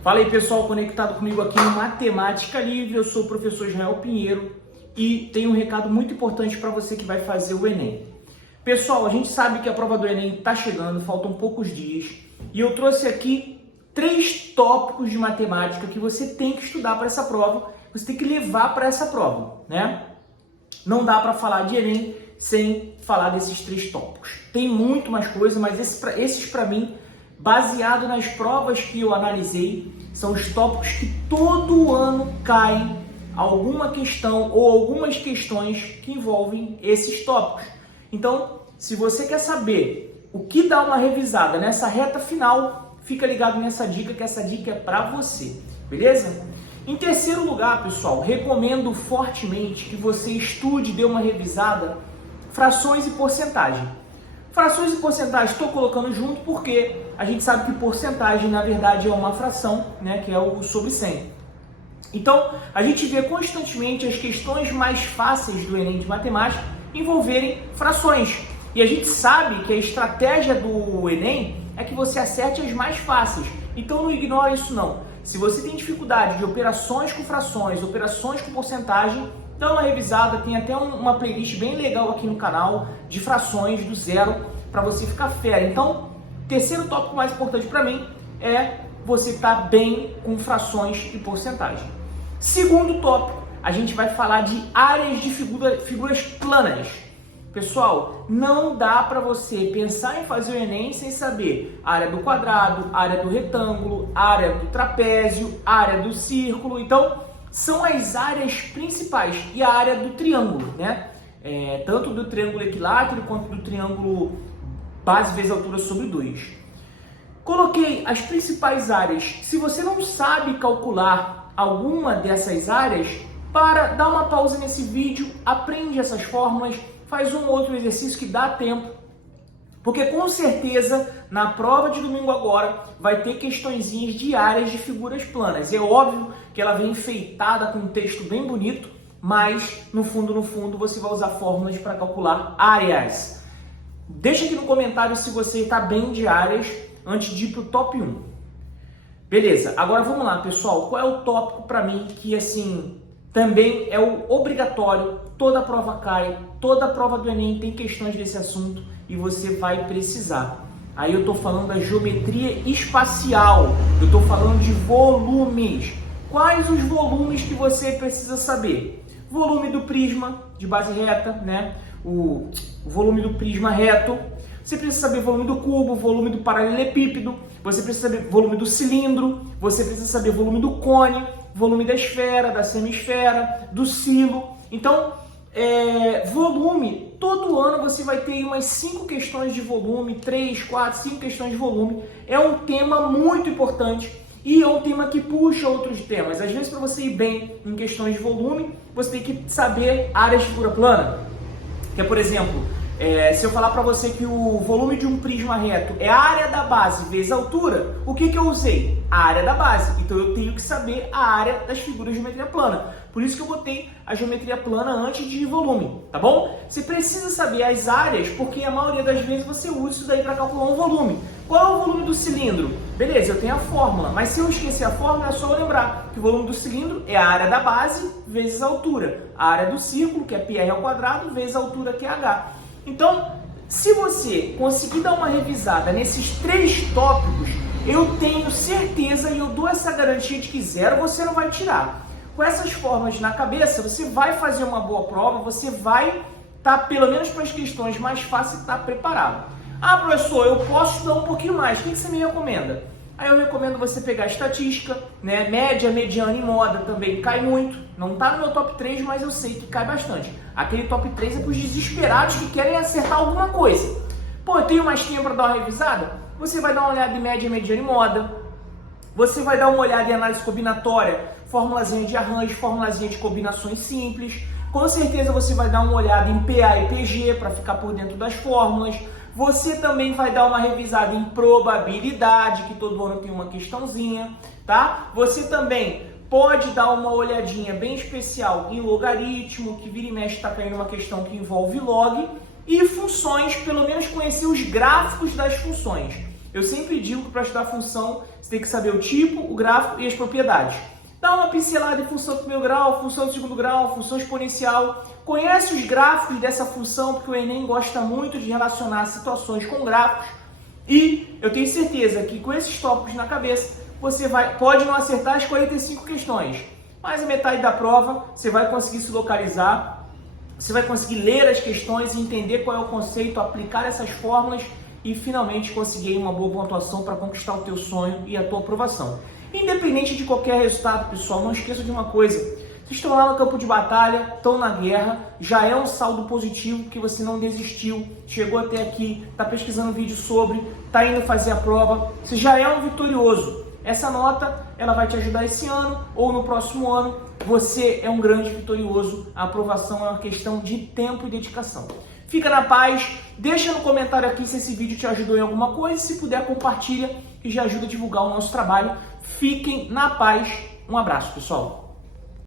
Fala aí, pessoal, conectado comigo aqui no Matemática Livre. Eu sou o professor Israel Pinheiro e tenho um recado muito importante para você que vai fazer o Enem. Pessoal, a gente sabe que a prova do Enem está chegando, faltam poucos dias, e eu trouxe aqui 3 tópicos de matemática que você tem que estudar para essa prova, você tem que levar para essa prova, né? Não dá para falar de Enem sem falar desses 3 tópicos. Tem muito mais coisa, mas esses para mim, baseado nas provas que eu analisei, são os tópicos que todo ano caem alguma questão ou algumas questões que envolvem esses tópicos. Então, se você quer saber o que dá uma revisada nessa reta final, fica ligado nessa dica, que essa dica é para você, beleza? Em terceiro lugar, pessoal, recomendo fortemente que você estude, dê uma revisada, frações e porcentagem. Frações e porcentagem estou colocando junto porque a gente sabe que porcentagem, na verdade, é uma fração, né, que é o sobre 100. Então, a gente vê constantemente as questões mais fáceis do Enem de matemática envolverem frações. E a gente sabe que a estratégia do Enem é que você acerte as mais fáceis. Então, não ignore isso não. Se você tem dificuldade de operações com frações, operações com porcentagem, dá uma revisada, tem até uma playlist bem legal aqui no canal de frações do zero para você ficar fera. Então, terceiro tópico mais importante para mim é você estar bem com frações e porcentagem. Segundo tópico, a gente vai falar de áreas de figuras planas. Pessoal, não dá para você pensar em fazer o Enem sem saber área do quadrado, área do retângulo, área do trapézio, área do círculo. Então, são as áreas principais e a área do triângulo, né? Tanto do triângulo equilátero quanto do triângulo base vezes altura sobre 2. Coloquei as principais áreas. Se você não sabe calcular alguma dessas áreas, dá uma pausa nesse vídeo, aprende essas fórmulas, faz um outro exercício que dá tempo, porque com certeza na prova de domingo agora vai ter questõezinhas de áreas de figuras planas. É óbvio que ela vem enfeitada com um texto bem bonito, mas no fundo você vai usar fórmulas para calcular áreas. Deixa aqui no comentário se você está bem de áreas antes de ir para o top 1. Beleza, agora vamos lá, pessoal. Qual é o tópico para mim que assim também é o obrigatório? Toda prova cai, toda prova do Enem tem questões desse assunto e você vai precisar. Aí eu estou falando da geometria espacial, eu estou falando de volumes. Quais os volumes que você precisa saber? Volume do prisma de base reta, né? O volume do prisma reto. Você precisa saber volume do cubo, volume do paralelepípedo, você precisa saber volume do cilindro, você precisa saber volume do cone, volume da esfera, da semisfera, do silo. Então, volume, todo ano você vai ter umas 5 questões de volume, 3, 4, 5 questões de volume. É um tema muito importante e é um tema que puxa outros temas. Às vezes, para você ir bem em questões de volume, você tem que saber áreas de figura plana, que é, por exemplo, se eu falar para você que o volume de um prisma reto é a área da base vezes a altura, o que eu usei? A área da base. Então eu tenho que saber a área das figuras de geometria plana. Por isso que eu botei a geometria plana antes de volume, tá bom? Você precisa saber as áreas, porque a maioria das vezes você usa isso daí para calcular um volume. Qual é o volume do cilindro? Beleza, eu tenho a fórmula, mas se eu esquecer a fórmula é só eu lembrar que o volume do cilindro é a área da base vezes a altura. A área do círculo, que é πr ao quadrado, vezes a altura, que é h. Então, se você conseguir dar uma revisada nesses 3 tópicos, eu tenho certeza e eu dou essa garantia de que 0 você não vai tirar. Com essas fórmulas na cabeça, você vai fazer uma boa prova, você vai estar, pelo menos para as questões mais fáceis, estar preparado. Ah, professor, eu posso estudar um pouquinho mais, o que você me recomenda? Aí eu recomendo você pegar estatística, né? Média, mediana e moda também cai muito. Não está no meu top 3, mas eu sei que cai bastante. Aquele top 3 é para os desesperados que querem acertar alguma coisa. Pô, eu tenho mais tempo para dar uma revisada? Você vai dar uma olhada em média, mediana e moda. Você vai dar uma olhada em análise combinatória, formulazinha de arranjo, formulazinha de combinações simples. Com certeza você vai dar uma olhada em PA e PG para ficar por dentro das fórmulas. Você também vai dar uma revisada em probabilidade, que todo ano tem uma questãozinha, tá? Você também pode dar uma olhadinha bem especial em logaritmo, que vira e mexe está caindo uma questão que envolve log, e funções, pelo menos conhecer os gráficos das funções. Eu sempre digo que para estudar função, você tem que saber o tipo, o gráfico e as propriedades. Dá uma pincelada em função do primeiro grau, função do segundo grau, função exponencial. Conhece os gráficos dessa função, porque o Enem gosta muito de relacionar situações com gráficos. E eu tenho certeza que com esses tópicos na cabeça, você pode não acertar as 45 questões, mas a metade da prova você vai conseguir se localizar, você vai conseguir ler as questões e entender qual é o conceito, aplicar essas fórmulas e finalmente conseguir uma boa pontuação para conquistar o teu sonho e a tua aprovação. Independente de qualquer resultado, pessoal, não esqueça de uma coisa: vocês estão lá no campo de batalha, estão na guerra, já é um saldo positivo que você não desistiu, chegou até aqui, está pesquisando vídeo sobre, está indo fazer a prova, você já é um vitorioso. Essa nota, ela vai te ajudar esse ano ou no próximo ano, você é um grande vitorioso. A aprovação é uma questão de tempo e dedicação. Fica na paz, deixa no comentário aqui se esse vídeo te ajudou em alguma coisa, se puder compartilha, que já ajuda a divulgar o nosso trabalho. Fiquem na paz, um abraço, pessoal.